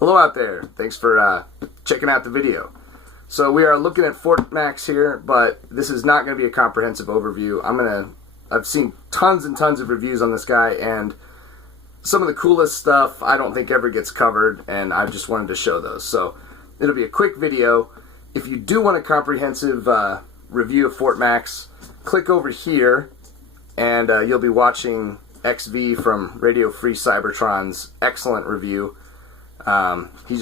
Hello out there. Thanks for checking out the video. So we are looking at Fort Max here, but this is not going to be a comprehensive overview. I've seen tons and tons of reviews on this guy, and some of the coolest stuff I don't think ever gets covered, and I just wanted to show those. So it'll be a quick video. If you do want a comprehensive review of Fort Max, click over here, and you'll be watching XV from Radio Free Cybertron's excellent review. He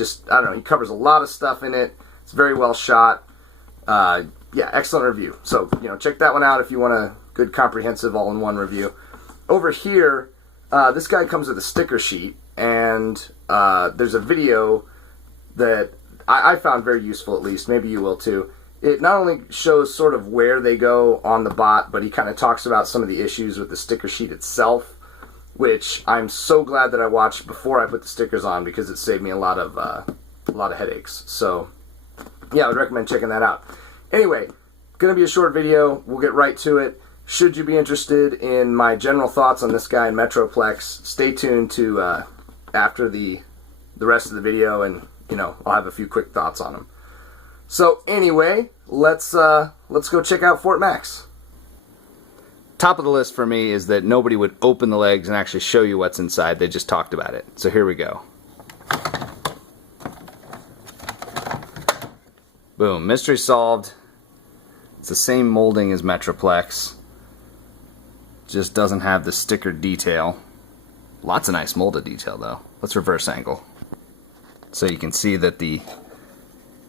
covers a lot of stuff in it. It's very well shot. Yeah, excellent review. So, check that one out if you want a good comprehensive all-in-one review. Over here, this guy comes with a sticker sheet, and there's a video that I found very useful, at least. Maybe you will too. It not only shows sort of where they go on the bot, but he kind of talks about some of the issues with the sticker sheet itself, which I'm so glad that I watched before I put the stickers on, because it saved me a lot of headaches. So yeah, I would recommend checking that out. Anyway, gonna be a short video. We'll get right to it. Should you be interested in my general thoughts on this guy in Metroplex, stay tuned to after the rest of the video, and I'll have a few quick thoughts on him. So anyway, let's go check out Fort Max. Top of the list for me is that nobody would open the legs and actually show you what's inside. They just talked about it. So here we go. Boom, mystery solved. It's the same molding as Metroplex. Just doesn't have the sticker detail. Lots of nice molded detail though. Let's reverse angle, so you can see that the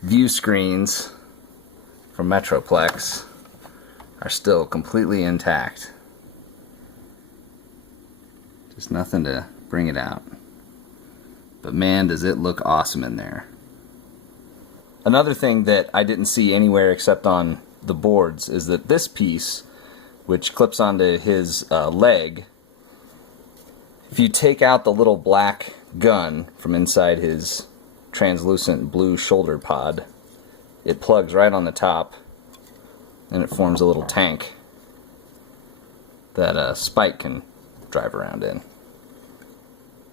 view screens from Metroplex are still completely intact. Just nothing to bring it out. But man, does it look awesome in there. Another thing that I didn't see anywhere except on the boards is that this piece, which clips onto his leg, if you take out the little black gun from inside his translucent blue shoulder pod, it plugs right on the top, and it forms a little tank that Spike can drive around in.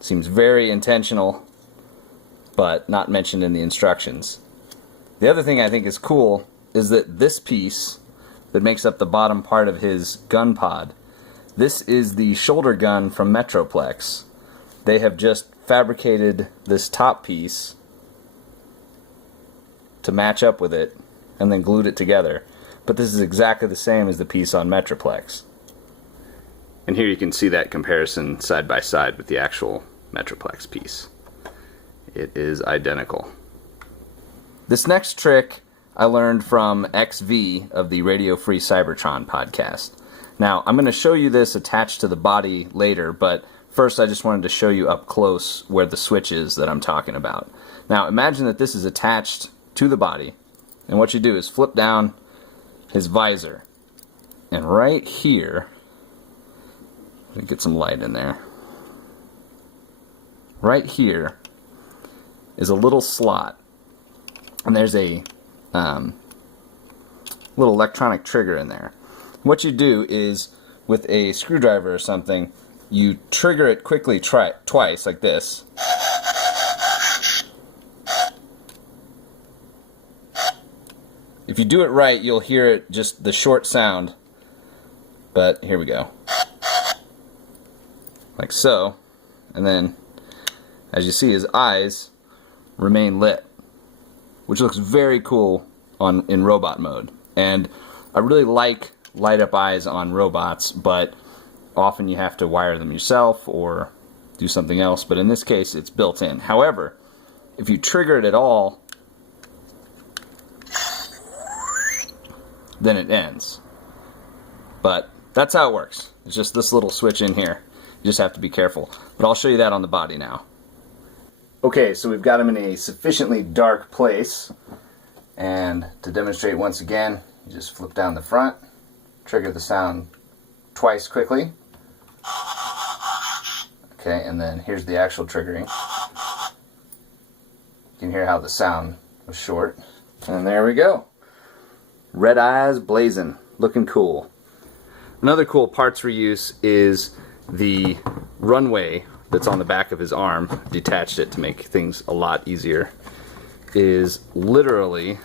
Seems very intentional, but not mentioned in the instructions. The other thing I think is cool is that this piece that makes up the bottom part of his gun pod, this is the shoulder gun from Metroplex. They have just fabricated this top piece to match up with it and then glued it together. But this is exactly the same as the piece on Metroplex. And here you can see that comparison side by side with the actual Metroplex piece. It is identical. This next trick I learned from XV of the Radio Free Cybertron podcast. Now, I'm going to show you this attached to the body later, but first I just wanted to show you up close where the switch is that I'm talking about. Now, imagine that this is attached to the body, and what you do is flip down his visor, and right here, let me get some light in there, right here is a little slot, and there's a little electronic trigger in there. What you do is, with a screwdriver or something, you trigger it quickly twice, like this. If you do it right, you'll hear it, just the short sound. But here we go. Like so. And then, as you see, his eyes remain lit, which looks very cool in robot mode. And I really like light up eyes on robots, but often you have to wire them yourself or do something else. But in this case, it's built in. However, if you trigger it at all, then it ends. But that's how it works. It's just this little switch in here. You just have to be careful. But I'll show you that on the body now. Okay, so we've got him in a sufficiently dark place. And to demonstrate once again, you just flip down the front, trigger the sound twice quickly. Okay, and then here's the actual triggering. You can hear how the sound was short. And there we go. Red eyes blazing, looking cool. Another cool parts reuse is the runway that's on the back of his arm, detached it to make things a lot easier, is literally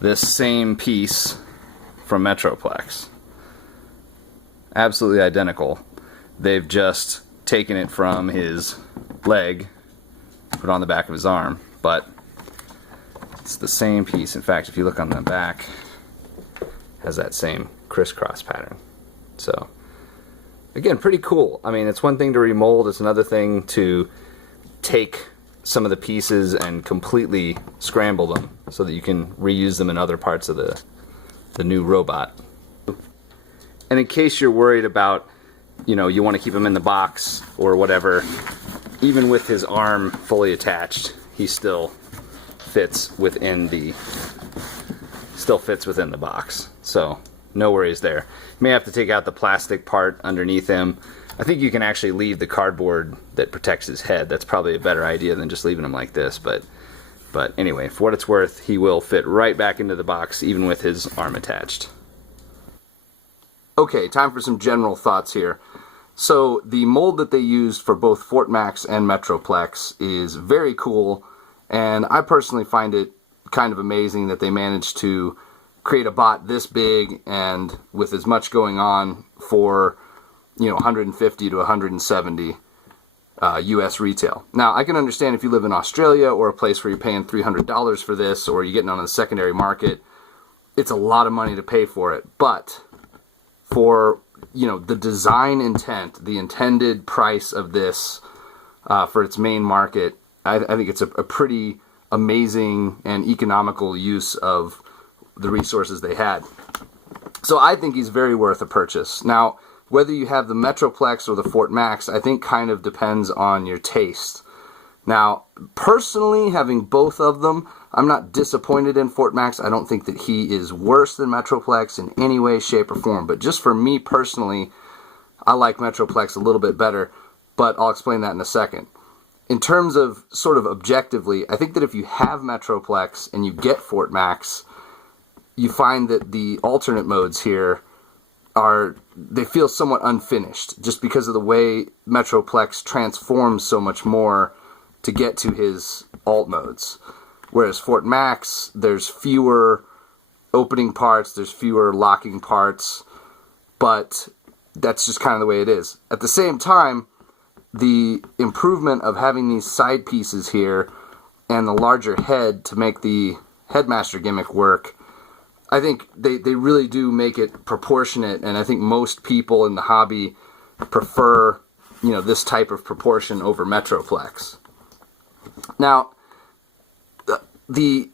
this same piece from Metroplex. Absolutely identical. They've just taken it from his leg, put it on the back of his arm, but it's the same piece. In fact, if you look on the back, it has that same crisscross pattern. So again, pretty cool. I mean, it's one thing to remold, it's another thing to take some of the pieces and completely scramble them so that you can reuse them in other parts of the new robot. And in case you're worried about, you know, you want to keep him in the box or whatever, even with his arm fully attached, he still fits within the box. So no worries there. You may have to take out the plastic part underneath him. I think you can actually leave the cardboard that protects his head. That's probably a better idea than just leaving him like this. But anyway, for what it's worth, he will fit right back into the box even with his arm attached. Okay, time for some general thoughts here. So the mold that they used for both Fort Max and Metroplex is very cool, and I personally find it kind of amazing that they managed to create a bot this big and with as much going on for, you know, 150 to 170 US retail. Now, I can understand if you live in Australia or a place where you're paying $300 for this, or you're getting on the secondary market, it's a lot of money to pay for it. But for, you know, the design intent, the intended price of this for its main market, I think it's a pretty amazing and economical use of the resources they had. So I think he's very worth a purchase. Now, whether you have the Metroplex or the Fort Max, I think kind of depends on your taste. Now, personally, having both of them, I'm not disappointed in Fort Max. I don't think that he is worse than Metroplex in any way, shape, or form. But just for me personally, I like Metroplex a little bit better, but I'll explain that in a second. In terms of sort of objectively, I think that if you have Metroplex and you get Fort Max, you find that the alternate modes here they feel somewhat unfinished just because of the way Metroplex transforms so much more to get to his alt modes. Whereas Fort Max, there's fewer opening parts, there's fewer locking parts, but that's just kind of the way it is. At the same time, the improvement of having these side pieces here and the larger head to make the Headmaster gimmick work, I think they really do make it proportionate, and I think most people in the hobby prefer, you know, this type of proportion over Metroplex. Now, the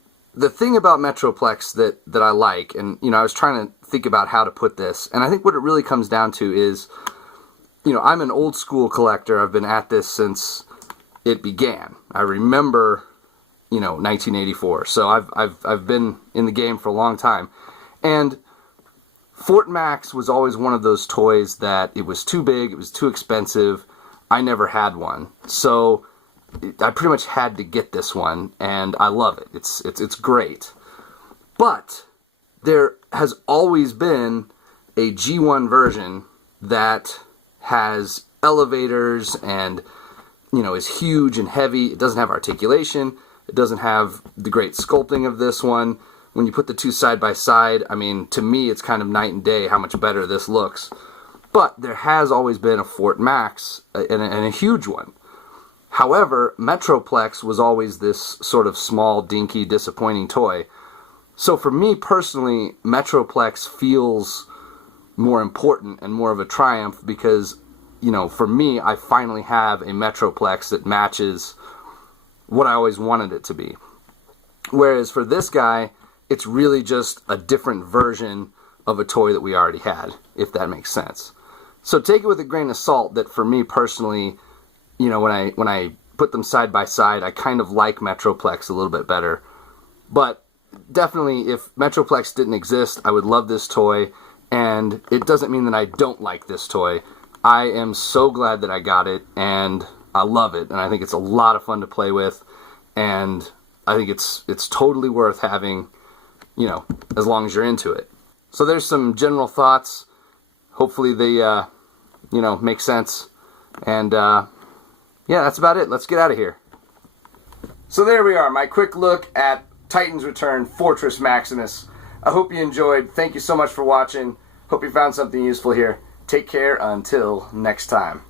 thing about Metroplex that I like, and, you know, I was trying to think about how to put this, and I think what it really comes down to is, you know, I'm an old school collector. I've been at this since it began. I remember, you know, 1984. So I've been in the game for a long time. And Fort Max was always one of those toys that it was too big, it was too expensive. I never had one. So I pretty much had to get this one, and I love it. It's great. But there has always been a G1 version that has elevators and, you know, is huge and heavy. It doesn't have articulation. It doesn't have the great sculpting of this one. When you put the two side by side, I mean, to me, it's kind of night and day how much better this looks. But there has always been a Fort Max, and a huge one. However, Metroplex was always this sort of small, dinky, disappointing toy. So for me personally, Metroplex feels more important and more of a triumph because, you know, for me, I finally have a Metroplex that matches what I always wanted it to be. Whereas for this guy, it's really just a different version of a toy that we already had, if that makes sense. So take it with a grain of salt that for me personally, you know, when I put them side by side, I kind of like Metroplex a little bit better. But definitely, if Metroplex didn't exist, I would love this toy, and it doesn't mean that I don't like this toy. I am so glad that I got it, and I love it, and I think it's a lot of fun to play with, and I think it's totally worth having, you know, as long as you're into it. So there's some general thoughts. Hopefully they, you know, make sense. And yeah, that's about it. Let's get out of here. So there we are, my quick look at Titan's Return Fortress Maximus. I hope you enjoyed. Thank you so much for watching. Hope you found something useful here. Take care until next time.